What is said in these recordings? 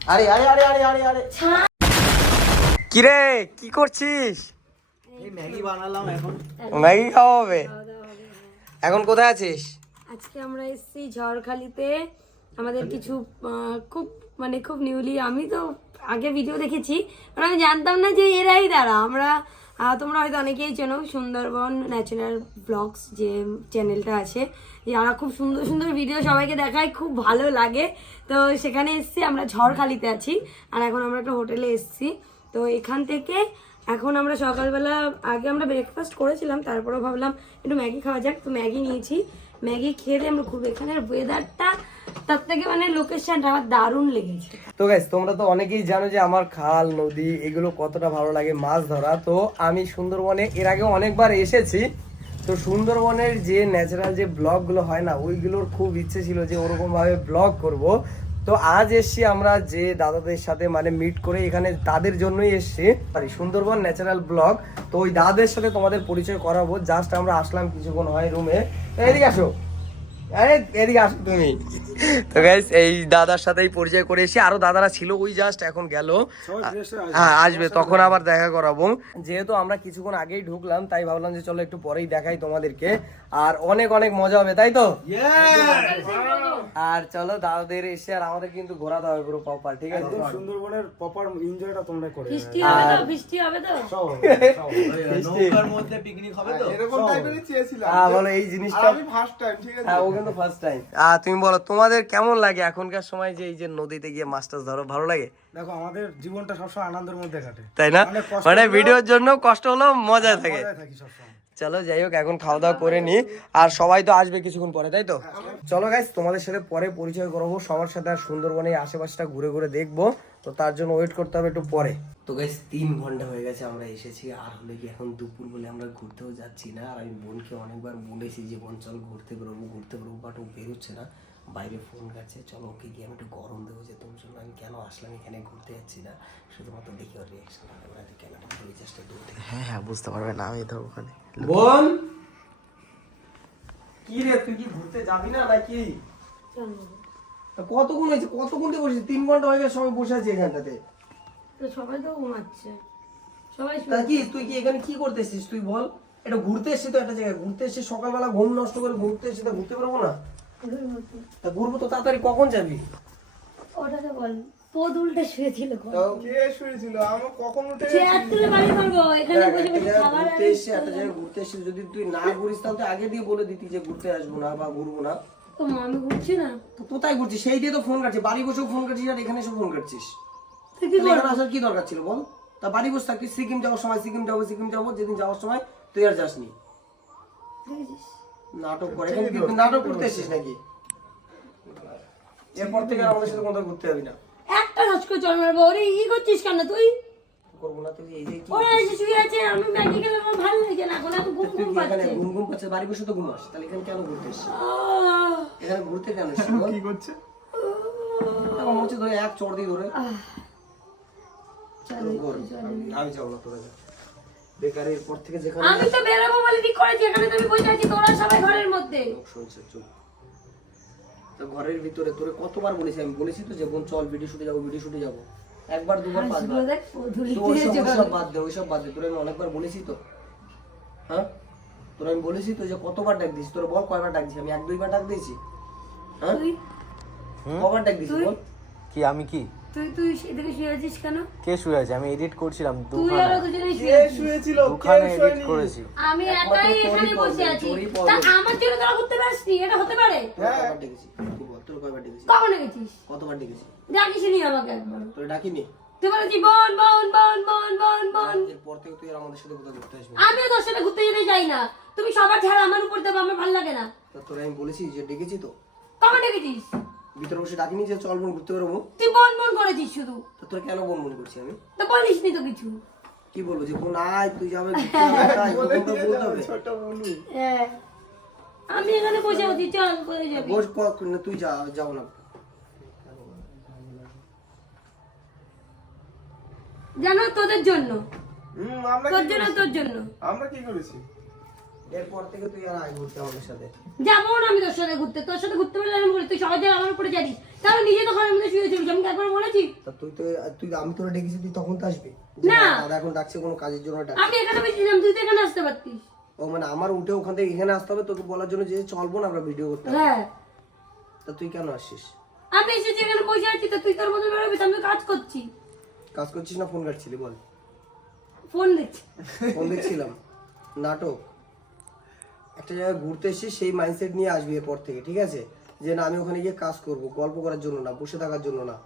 আরে আরে আরে আরে আরে আরে। কিরে কি করছিস? এই ম্যাগি বানালাম এখন। ম্যাগি খাওয়া হবে এখন কোথায় আছিস? আজকে আমরা এসেছি ঝড়খালিতে। আমাদের কিছু খুব মানে খুব নিউলি আমি তো আগে ভিডিও দেখেছি মানে আমি জানতাম না যে এরাই দাঁড়া। আমরা তোমরা হয়তো অনেকেই চেনো সুন্দরবন ন্যাচারাল ব্লগস যে চ্যানেলটা আছে। যারা খুব সুন্দর সুন্দর ভিডিও সবাইকে দেখায় খুব ভালো লাগে। তো সেখানে এসেছি, আমরা ঝড়খালিতে আছি, আর এখন আমরা একটা হোটেলে এসেছি। তো এখান থেকে এখন আমরা সকালবেলা, আগে আমরা ব্রেকফাস্ট করেছিলাম তারপরে ভাবলাম একটু ম্যাগি খাওয়া যাক। তো ম্যাগি নিয়েছি। ম্যাগি খেয়ে আমরা খুব এখানের ওয়েদারটা তার থেকে মানে লোকেশনটা আমার দারুণ লেগেছে। তো গাইস তোমরা তো অনেকেই জানো যে আমার খাল, নদী, এগুলো কতটা ভালো লাগে মাছ ধরা। তো আমি সুন্দরবনে এর আগে অনেকবার এসেছি। তো সুন্দরবনের যে ন্যাচারাল যে ব্লগগুলো হয় না, ওইগুলোর খুব ইচ্ছে ছিল যে ওরকম ভাবে ব্লগ করব। তো আজ এসছি আমরা যে দাদাদের সাথে মানে মিট করে এখানে তাদের জন্যই এসছি। Sorry Sundarban natural blog. তো ওই দাদাদের সাথে তোমাদের পরিচয় করাবো। জাস্ট আমরা আসলাম কিছুক্ষণ হয় রুমে এদিকে আসো। আরে এদিকে আসো তুমি। তো গাইস এই দাদার সাথেই পরিচয় করে এসে আরও দাদারা ছিল ওই জাস্ট এখন গেল। হ্যাঁ আসবে তখন আবার দেখা করাবো। যেহেতু আমরা কিছুক্ষণ আগেই ঢুকলাম তাই ভাবলাম যে চলো একটু পরেই দেখাই তোমাদেরকে। আর অনেক অনেক মজা হবে তাই তো? আর চলো দাদাদের এসে আর আমাদের কিন্তু ঘোরাতে হবে পুরো প্রপার ঠিক আছে? সুন্দরবনের প্রপার এনজয়টা তোমরা করে। বৃষ্টি হবে তো বৃষ্টি হবে তো? নৌকার মধ্যে পিকনিক হবে তো? এরকম টাইপেরই চেয়েছিলাম হ্যাঁ বলো এই জিনিসটা আমি ফার্স্ট টাইম ঠিক আছে? হ্যাঁ তুমি বলো তোমাদের কেমন লাগে এখনকার সময় যে এই যে নদীতে গিয়ে মাছ টাছ ধরো ভালো লাগে? দেখো আমাদের জীবনটা সবসময় আনন্দের মধ্যে কাটে। তাই না? মানে ভিডিওর জন্য কষ্ট হলেও মজা থাকে। মজায় থাকি চলো, যাই হোক, এখন খাওয়া দাওয়া করে নি। আর সবাই তো আসবে কিছুক্ষণ পরে, তাই তো? চলো গাইস তোমাদের সাথে পরে পরিচয় করব। সবার সাথে আর সুন্দরবনে আশেপাশটা ঘুরে ঘুরে দেখব। তো তার জন্য ওয়েট করতে হবে একটু পরে। তো গাইস তিন ঘণ্টা হয়ে গেছে আমরা এসেছি। আর হলে কি এখন দুপুর বলে আমরা ঘুরতেও যাচ্ছি না। আর আমি বোনকে অনেকবার বলেছি যে, বোন, চল ঘুরতে বেরোবো ঘুরতে বেরোবো বাট ও বেরোচ্ছে না। বাইরে ফোন কাটছে চলো, ওকে গিয়ে আমি একটু গরম দেবো যে, তোর জন্য আমি কেন আসলাম? এখানে ঘুরতে যাচ্ছি না। শুধুমাত্র দেখি ওর রিয়াকশন আমরা ক্যামেরা ধরে চেষ্টা দূর থেকে হ্যাঁ হ্যাঁ বুঝতে পারবে না আমি তো ওখানে। বোন! কি রে তুই কি ঘুরতে যাবি না নাকি? তা কতক্ষণ হয়েছে? কতক্ষণ থেকে বসেছি তিন ঘণ্টা হয়ে গেছে সবাই বসে আছে এখানটাতে। তো সবাই তো ঘুমাচ্ছে। সবাই কি তুই কি এখানে কি করতে এসেছিস? তুই বল। এটা ঘুরতে এসেছি তো একটা জায়গায় ঘুরতে এসেছি সকালবেলা ঘুম নষ্ট করে ঘুরতে এসেছি তো ঘুরতে পারব না। তা। ঘুরবো তো তাড়াতাড়ি কখন যাবি? ওটাতে বল। পদ উল্টে শুয়েছিল কে শুয়েছিল? আমি কখন উঠে চেয়ার তুলে বাড়ি করব এখানে বসে বসে খাবার ঘুরতে এসেছি একটা জায়গায় ঘুরতে এসেছি যদি তুই না ঘুরিস তাহলে তো আগে দিয়ে বলে দিতি যে ঘুরতে আসব না বা ঘুরবো না। তো আমি ঘুরছি না। তো কোথায় ঘুরছিস সেই দিয়ে তো ফোন কাটছিস বাড়ি বসেও ফোন কাটছিস আর এখানে এসে ফোন কাটছিস। তুই কি তাহলে এখানে আসার কি দরকার ছিল বল? তা বাড়ি বসে সিকিম যাওয়ার সময় সিকিম যাব সিকিম যাব যেদিন যাওয়ার সময় তুই আর যাসনি? নাটক করে। এখানে নাটক করতে এসেছিস নাকি? এরপর থেকে আর আমাদের সাথে কোথাও ঘুরতে যাবি না। একটা করে চল মারবো ওরে ই করছিস কেন তুই? করব না তুই এই যে ওরা এসে শুয়ে আছে আমি ম্যাগি খেলে আমার ভালো লাগে না এখন এত ঘুম ঘুম পাচ্ছে। ঘুম ঘুম পাচ্ছে? বাড়ি বসে তো ঘুমাস তাহলে এখানে কেন ঘুরতে এসেছিস? এখানে ঘুরতে কেন এসেছিস কি করছে? এখন হচ্ছে ধরে এক চড় দিয়ে ধরে। চলো, আমি- আমি যাব না তোরা যা। বেকার এরপর থেকে যেখানে আমি তো বেরোবো বলে ঠিক করেছি এখানে তুমি বসে আছি তোরা সবাই ঘরের মধ্যে। শুনছে চুপ। তো ঘরের ভিতরে তোরে কতবার বলেছি আমি বলেছি তো যে বোন চল ভিডিও শুটে যাব ভিডিও শুটে যাব। একবার দুবার পাঁচবার। তো ওইসব বাদ দে ওইসব বাদ দে। তোরে আমি অনেকবার বলেছি তো। হ্যাঁ? তোর আমি বলেছি তো যে কতবার ডাক দিয়েছি? তোর বল কয়বার ডাক দিয়েছি? আমি এক দুইবার ডাক দিয়েছি। হ্যাঁ? কবার ডাক দিয়েছি বল। কি আমি কি? তুই তুই সেদিকে শুয়ে আছিস কেন? কে শুয়ে আছে? আমি এডিট করছিলাম তুই আর দুজনেই শুয়ে শুয়েছিল? দুখানে এডিট করেছি। আমি একাই এখানে বসে আছি। তা আমার জন্য তোরা করতে পারছিস এটা হতে পারে? তোর ডেকেছি? তোর কয়বার ডেকেছি? কখন গেছিস কতবার ডেকেছি? ডাকিস নি আমাকে একবার। তোর ডাকিনি? তুই বলেছি বোন বোন বোন বোন বোন বোন। এরপর থেকে তুই আর আমাদের সাথে কোথাও ঘুরতে আসবি না। আমিও তোর সাথে ঘুরতে যেতে চাই না। তুমি সবার ঝাড় আমার উপর দেবো আমার ভালো লাগে না। তা তোরে আমি বলেছি যে ডেকেছি তো। কখন ডেকেছিস? ভিতরে বসে ডাকিনি যে চল বোন ঘুরতে বেরোবো। তুই বোন বোন করেছিস শুধু। তো তোর কেন বোন মনে করছি আমি? তো বলিস নি তো কিছু। কি বলব যে বোন আয় তুই যাবে ঘুরতে যাবে, আয়, এরকম তো বলতে হবে ছোট বলু হ্যাঁ। আমি এখানে বসে আছি চল কোথায় যাবি। বস ক- না, তুই যা যাও না। জানো তোদের জন্য। তোর জন্য তোর জন্য। আমরা কি করেছি? এরপর থেকে তুই আর আয় ঘুরতে আমাদের সাথে। যাব না আমি তোর সাথে ঘুরতে। তোর সাথে ঘুরতে পারলে আমি বলি তুই সহজে আমার উপরে জানিস তাহলে নিজে তো ঘরের মধ্যে শুয়েছিস আমি একবার বলেছি? তা তুই তো তুই আমি তোরা ডেকেছি তুই তখন তো আসবি। না। দাদা এখন ডাকছে কোনো কাজের জন্য ডাক আমি এখানে বেশিছিলাম তুই তো এখানে আসতে পারতিস। ও মানে আমার উঠে ওখান থেকে এখানে আসতে হবে তোকে বলার জন্য যে চলবো না আমরা ভিডিও করতে। হ্যাঁ। তা তুই কেন আসছিস? আমি এসেছি এখানে বসে আছি তো তুই তোর মতো বেরোবি আমি কাজ করছি। কাজ করছিস না? ফোন কাটছিলি বল। ফোন দেখছি ফোন দেখছিলাম নাটক। একটা জায়গায় ঘুরতে এসেছিস সেই মাইন্ডসেট নিয়ে আসবি এরপর থেকে ঠিক আছে? যে না আমি ওখানে গিয়ে কাজ করব গল্প করার জন্য না বসে থাকার জন্য না।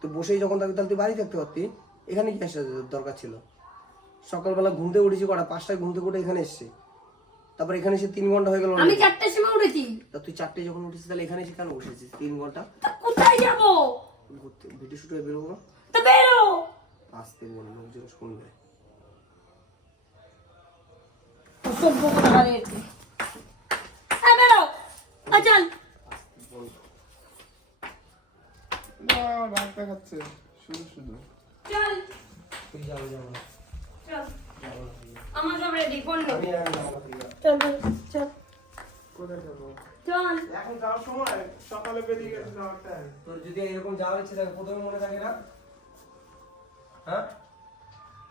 তো বসেই যখন থাকবি তাহলে তুই বাড়ি থাকতে পারতি। এখানে কি আসার দরকার ছিল? সকালবেলা ঘুমতে উঠেছি কটা? পাঁচটায় ঘুমতে উঠে এখানে এসছি। তারপর এখানে এসে তিন ঘণ্টা হয়ে গেল আমি চারটের সময় উঠেছি। তা তুই চারটে যখন উঠেছিস তাহলে এখানে এসে কেন বসেছিস তিন ঘণ্টা? কোথায় যাব? ঘুরতে ভিডিও শুট হয়ে বেরোবো। তো বেরো! আসতে বল লোকজন শুনবে। অসভ্য কোথাকারে এসে। এই বেরো আ, চল না দেখাচ্ছে। শুধু শুধু চল। তুই যাব যাব। চল। আমার সব রেডি ফোন নে আমি আর যাব না, তুই যা। চল চল, চল। কোথায় যাব? চল। এখন যাওয়ার সময়? সকালে বেরিয়ে গেছে যাওয়ার টাইম তোর যদি এরকম যাওয়ার ইচ্ছে থাকে প্রথমে মনে থাকে না? হ্যাঁ?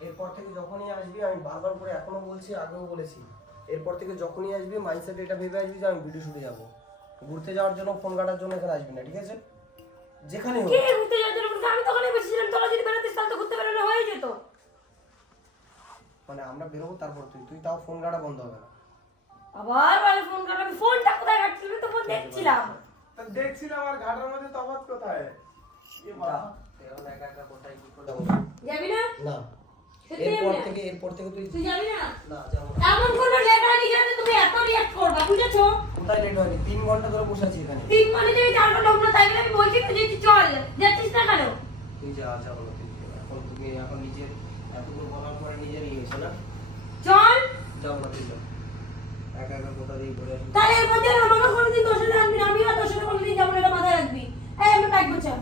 এরপর থেকে যখনই আসবি আমি বারবার করে এখনও বলছি আগেও বলেছি। এরপর থেকে যখনই আসবি মাইন্ডসেট এটা ভেবে আসবি যে আমি ভিডিও শুটে যাব। ঘুরতে যাওয়ার জন্য ফোন কাটার জন্য এখানে আসবি না ঠিক আছে? যেখানে হোক। বসেছিলাম তোরা যদি বেরোতিস তাহলে তো ঘুরতে বেরোলে হয়ে যেত। মানে আমরা বেরোবো তারপর তুই তুই তাও ফোন কাটা বন্ধ হবে না। আবার বলে ফোন কর আমি ফোনটা কোথায় কাটছিলাম তো ফোন দেখছিলাম। দেখছিলাম আর ঘাটের মধ্যে তফাৎ কোথায়? এ বাবা। একা একা কোথায় কি করে যাবি? না? না। এরপর থেকে এরপর থেকে তুই তুই যাবি না? না যাব না। এমন কোনো লেট হয়নি যাতে তুমি এত করবা বুঝেছ? কোথায় লেট হয়নি? তিন ঘণ্টা ধরে বসে আছি এখানে। মানে তুমি ঘণ্টা তাই বলে আমি বলছি তো যে তুই চল যাচ্ছিস না কেন তুই যা যাব না তুই এখন তুমি এখন নিজের এতগুলো বলার পরে নিজের ইয়ে হয়েছে না? চল। যাব না তুই যা একা একা কোথা দিয়ে ঘুরে আসবি? তাহলে এর মধ্যে আমাকে কোনোদিন তোর সাথে না আমিও তোর কোনোদিন যাব না এটা মাথায় রাখবি। এই আমি ব্যাগ গোছা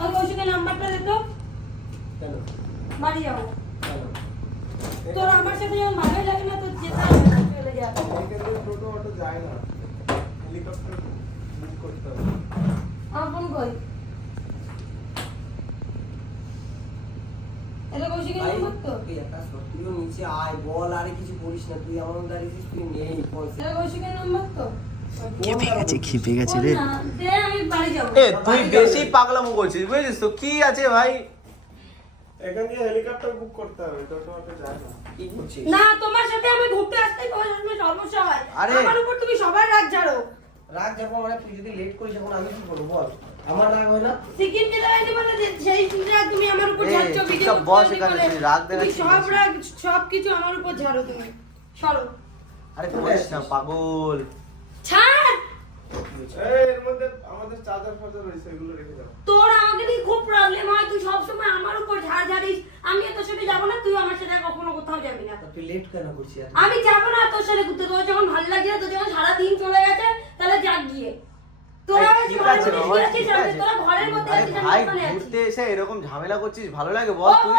ওই কৌশিকের নাম্বারটা দেখো কেন? বাড়ি যাব। তোর আমার সাথে যখন ভালোই লাগে না তোর যেতে চলে যা টোটো অটো যায় না। হেলিকপ্টার বুক করতে হবে। আমার ফোন কই? কৌশিকের তুই এক কাজ কর, তুইও নিচে আয় বল আরে কিছু বলিস না তুই আমার দাঁড়িয়েছিস তুই নেই ফোন কৌশিকের নাম্বার তো? খেপে গেছে খেপে গেছে রে। ফোন না, দে আমি বাড়ি যাব। এ তুই বেশি পাগলামো করছিস বুঝেছিস তো? কি আছে ভাই? এখান দিয়ে হেলিকপ্টার বুক করতে হবে অটো যায় না। কি করছিস? না তোমার সাথে আমি ঘুরতে আসতেই তোমার সাথে সমস্যা হয়। আমার উপর তুমি সবার রাগ ঝাড়ো। রাগ যাব মানে তুই যদি লেট করিস এখন আমি কি করব বল? আমার রাগ হয় না? সিকিম যেতে হয়নি বলে যে সেই রাগ তুমি আমার উপর ঝাড়ছো ভিডিও চুপচাপ বস এখানে, তুই রাগ দেখাচ্ছিস সব রাগ সব কিছু আমার উপর ঝাড়ো তুমি। সরো। আরে করিস না পাগল। ছাড়! এর মধ্যে আমাদের চার্জার ফার্জার রয়েছে এগুলো রেখে দাও। তোর আমাকে নিয়ে খুব প্রবলেম হয় তুই সবসময় আমার উপর ঝাড় ঝাড়িস। আমি তোর সাথে যাব না তুই আমার সাথে কখনো কোথাও যাবি না। তুই লেট কেন করছিস আমি যাব না তোর সাথে ঘুরতে তোর যখন ভালো লাগছে না তোর যখন সারাদিন চলে গেছে তাহলে যাক গিয়ে। ভাই ঘুরতে এসে এরকম ঝামেলা করছিস ভালো লাগে বল তুই?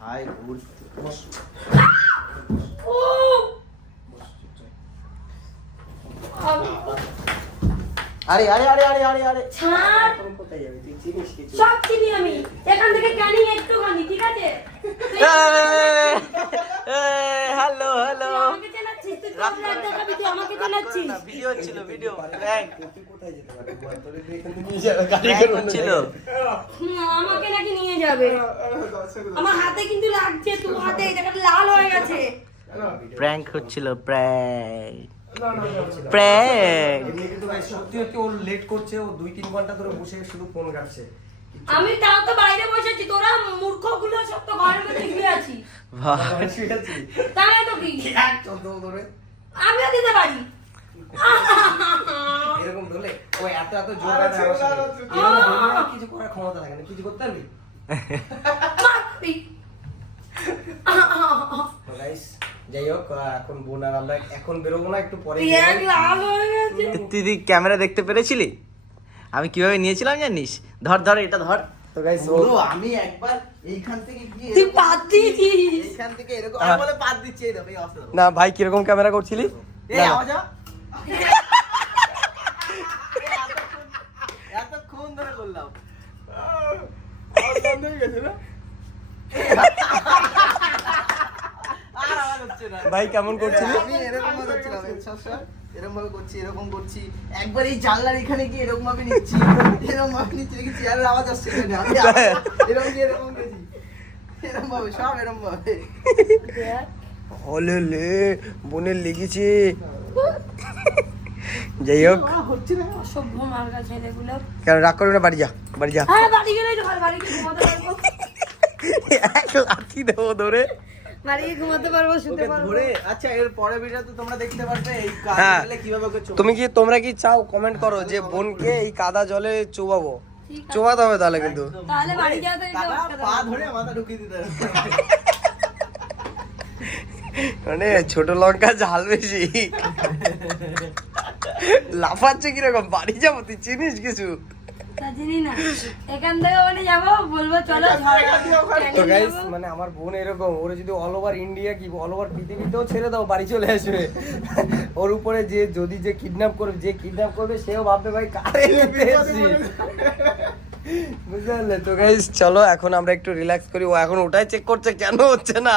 ভাই ঘুরতে আরে আরে আরে আরে আরে আরে। ছাড়। কোথায় যাবি? তুই চিনিস কিছু? সব চিনি আমি। এখান থেকে ক্যানিং একটুখানি ঠিক আছে? আমাকে ভিডিও ছিল ভিডিও প্র্যাঙ্ক তুই কোথায় যেতে পারবি? বল তোর নিয়ে যাবে গাড়ি আমাকে নাকি নিয়ে যাবে। আমার হাতে কিন্তু লাগছে তো হাতে এই জায়গাটা লাল হয়ে গেছে। প্র্যাঙ্ক হচ্ছিল প্র্যাঙ্ক প্র্যাঙ্ক কিন্তু ভাই সত্যি সত্যি ও লেট করছে ও দুই তিন ঘণ্টা ধরে বসে শুধু ফোন কাটছে আমি তাও তো বাইরে বসেছি তোরা মূর্খগুলো সব তো ঘরের মধ্যে শুয়ে তাই তো কি? এক চোদ্দ ধরে? আমিও দিতে পারি। এরকম ধরলে ও এত এত জোর কিছু করার ক্ষমতা থাকে না। কিছু করতে পারবি? মারবি। তো guys, যাই হোক এখন বোন আর আমরা এখন বেরোবো না একটু পরে এক লাল গেছে। তুই ক্যামেরা দেখতে পেরেছিলি? আমি কীভাবে নিয়েছিলাম জানিস? ধর ধর এটা ধর। তো গাইস ও আমি একবার এইখান থেকে গিয়ে তুই পাত দিয়েছিস এইখান থেকে এরকম। আমি বলে পাত দিচ্ছি এই দেখো এই অবস্থা। না ভাই কীরকম ক্যামেরা করছিলি? এই। আওয়াজ এতক্ষণ- ধরে করলাম বন্ধ হয়ে গেছে না। ভাই কেমন করছিলি? আমি এরকম ভাবে করছিলাম এই সব সব এরকম ভাবে করছি এরকম করছি। একবার এই জানলার এখানে গিয়ে এরকম ভাবে নিচ্ছি এরকম ভাবে নিচ্ছি দেখি চেয়ারের আওয়াজ আসছে এখানে আমি এরকম গিয়ে এরকম গেছি এরকম ভাবে সব এরকম ভাবে। হলে লে বোনের লেগেছে। যাই হোক। কেন রাগ করবি না বাড়ি যা বাড়ি যা। হ্যাঁ এক লাথি দেবো ধরে। বাড়ি পারব শুতে ওকে পারব। ধরে আচ্ছা এর পরের তোমরা দেখতে পারবে এই কাজ হ্যাঁ। তুমি কি তোমরা কি চাও কমেন্ট করো যে বোনকে এই কাদা জলে চুবাবো। চুবাতে হবে তাহলে কিন্তু। তাহলে বাড়ি পা ধরে মাথা ঢুকিয়ে দিতে হবে। মানে ছোট লঙ্কা ঝাল বেশি। লাফাচ্ছে কীরকম? বাড়ি যাব তুই চিনিস কিছু? তা জানি না। এখান থেকে মানে যাব বলব চলো তো গাইস মানে আমার বোন এরকম ওর যদি অল ওভার ইন্ডিয়া কি অল ওভার পৃথিবীতেও ছেড়ে দাও বাড়ি চলে আসবে। ওর উপরে যে যদি যে কিডন্যাপ করবে যে কিডন্যাপ করবে সেও ভাববে ভাই কারে বুঝতে পারলে? তো গাইস চলো এখন আমরা একটু রিল্যাক্স করি। ও এখন ওটাই চেক করছে কেন হচ্ছে না?